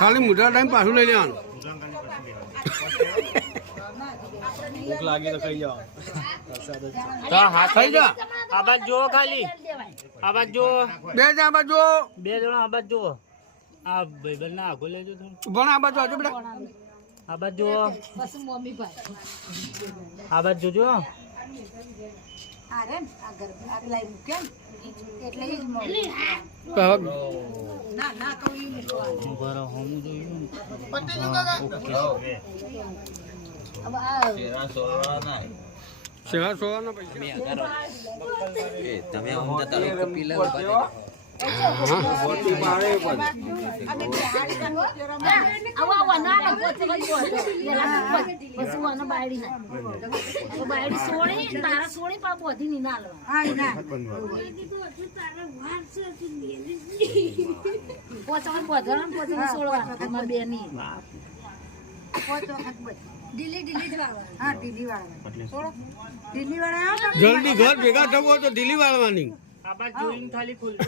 ખાલી મોટા ટાઈમ પાછું લઈ લેવાનું. ભૂખ લાગી તો ખાઈ જાવ. થઈ જા આ બાજુ જો ખાલી આ બાજુ જો બે જણા આ બાજુ બે જણા આ બાજુ જો આ ભાઈબંધ ના આગો લેજો થોડું ભણ આ બાજુ આવજો બેટા. આ બાજુ જો આ બાજુ જોજો બરો હું જોયું સેવા સોવાના પૈસા તમે અમને તાલુકો પીલા જલ્દી ઘર ભેગા થવું હોય તો દિલ્હી વાળવાની. આ બાજુ જોઈને ખાલી ખુલજો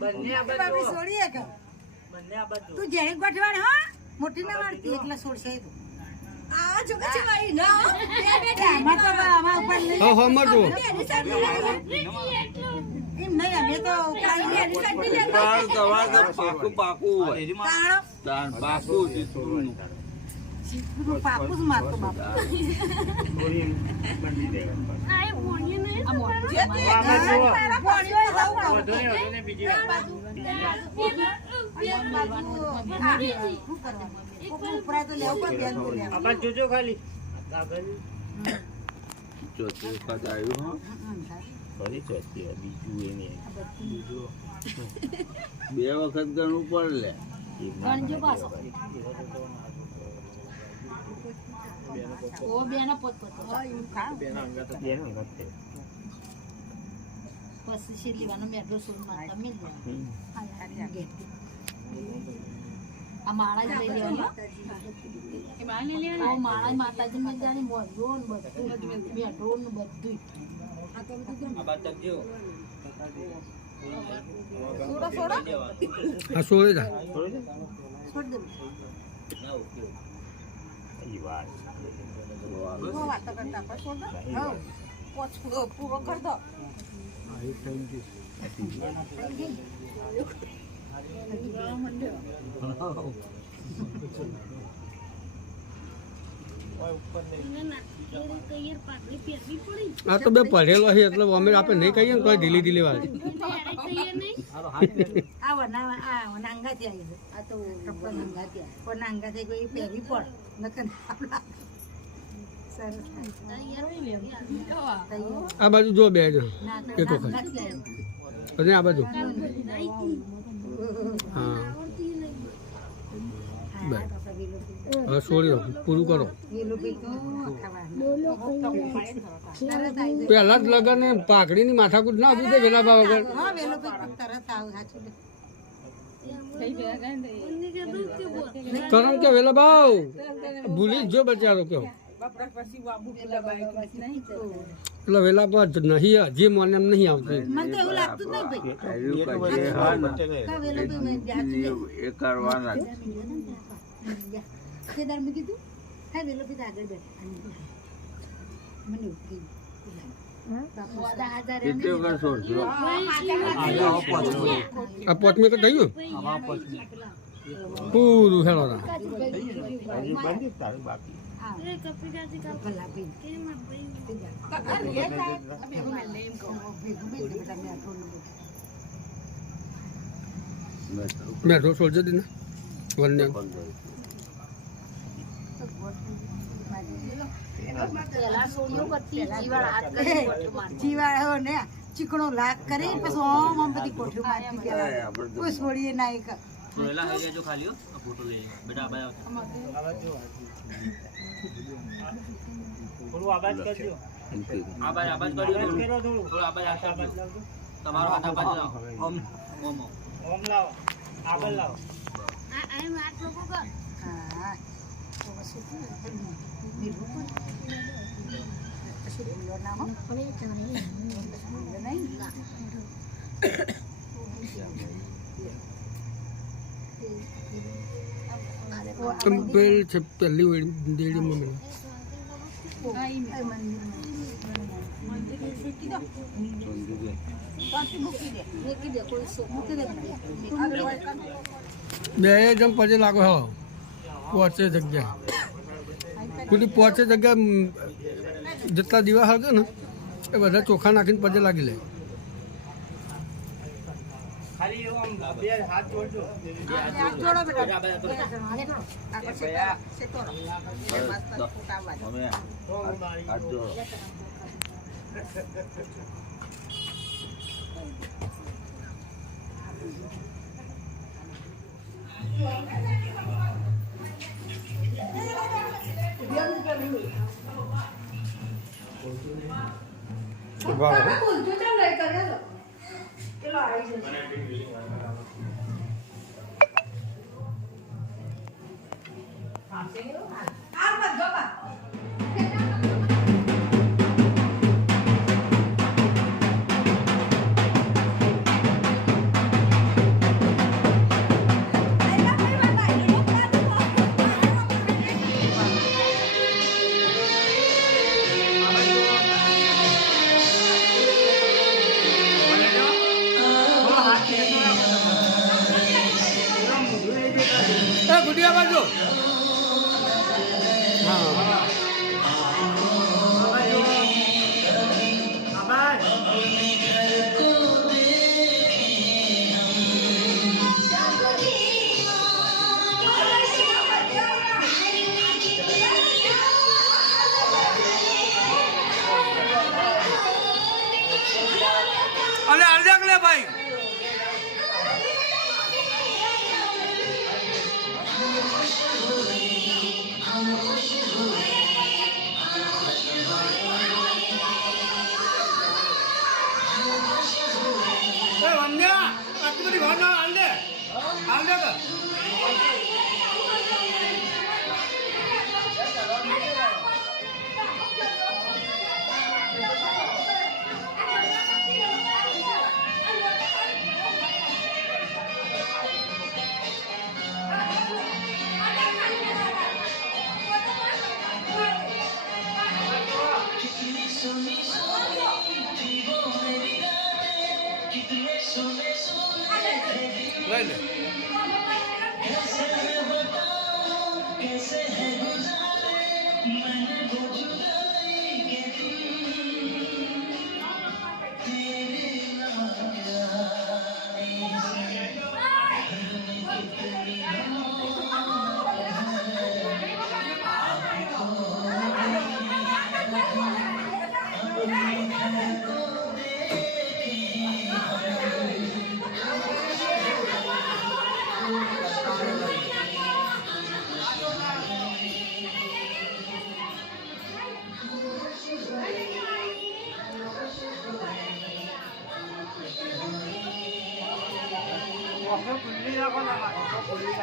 બંને આ બાજુ બંને આ બાજુ તું જેણી ગોઠવાડ હા મોટી ના વાળતી એકલા છોડશે તો આ જો કે ભાઈ ના આમાં તો આમાં ઉપર નહીં હા હા મજો એમ નહીં અમે તો પાકું જ મારતો બાપા બીજી આ બાજુ જોજો ખાલી ચોથું વખત આવ્યું ફરી ચોથી બીજું એને બે વખત ગણવું પડે માતાજી મજાની મોઢો ને બધું મેઢો ને બધું હા સોળે જા છોડ દે વાતો કરતા પણ છોડ દો પૂરો કર દો આ તો બે પડેલો છે એટલે અમે આપણે નહીં કહીએ ને તો ઢીલી ઢીલી વાળી આ બાજુ જો બે જણ એક વખત અને આ બાજુ હા હવે છોડી પૂરું કરો. પેલા જ લગન પાઘડીની માથાકૂટ ના આપી દે વેલાબા વગર. કરમ કે વેલાબા ભૂલી જ જો બચારો કેવો એટલે વેલાબા નહીં જે મને એમ નહીં આવતું. આ પોતમી તો થયું પૂરું હેલો મેઠો સોલજો દીને વન્ય જીવાળો ને ચીકણો લાગ કરી પછી ઓમ આમ બધી કોઠી મારતી ગયા કોઈ છોડીએ ના એક થોડેલા હઈ લેજો ખાલી આ ફોટો લઈ બેટા આ બાજુ થોડું આવાજ કરજો આવાજ કરજો થોડું આવાજ આશા લાવજો તમારો હાથ આવાજ ઓમ ઓમ ઓમ લાવો આગળ લાવો આ વાત લોકો કર હા તો પછી બીજું પછી બોલો ના હો નહીં પેલ છે પહેલી દેડીમાં મને બે જમ પછી લાગો હો પહોંચે જગ્યા પેલી પહોંચે જગ્યા જેટલા દીવા હળગે ને એ બધા ચોખા નાખીને પજે લાગી લે ખાલી આમ બે હાથ જોડજો જોડો બેટા અમે હાથ જોડો ગુડિયા બાજુ અને અલગ લે ભાઈ વંદ્યા આટલી બધી ભાવના હાલ દે લઈ લે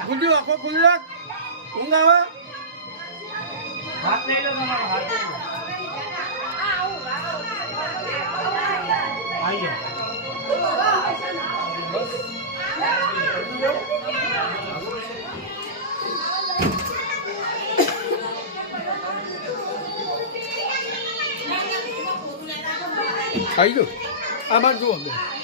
ગુડી આખો ખુલ્લી રાખ ઊંઘ આવે હાથ લઈ લો તમારો હાથ લઈ લો આવી ગયું આ બાજુ જુઓ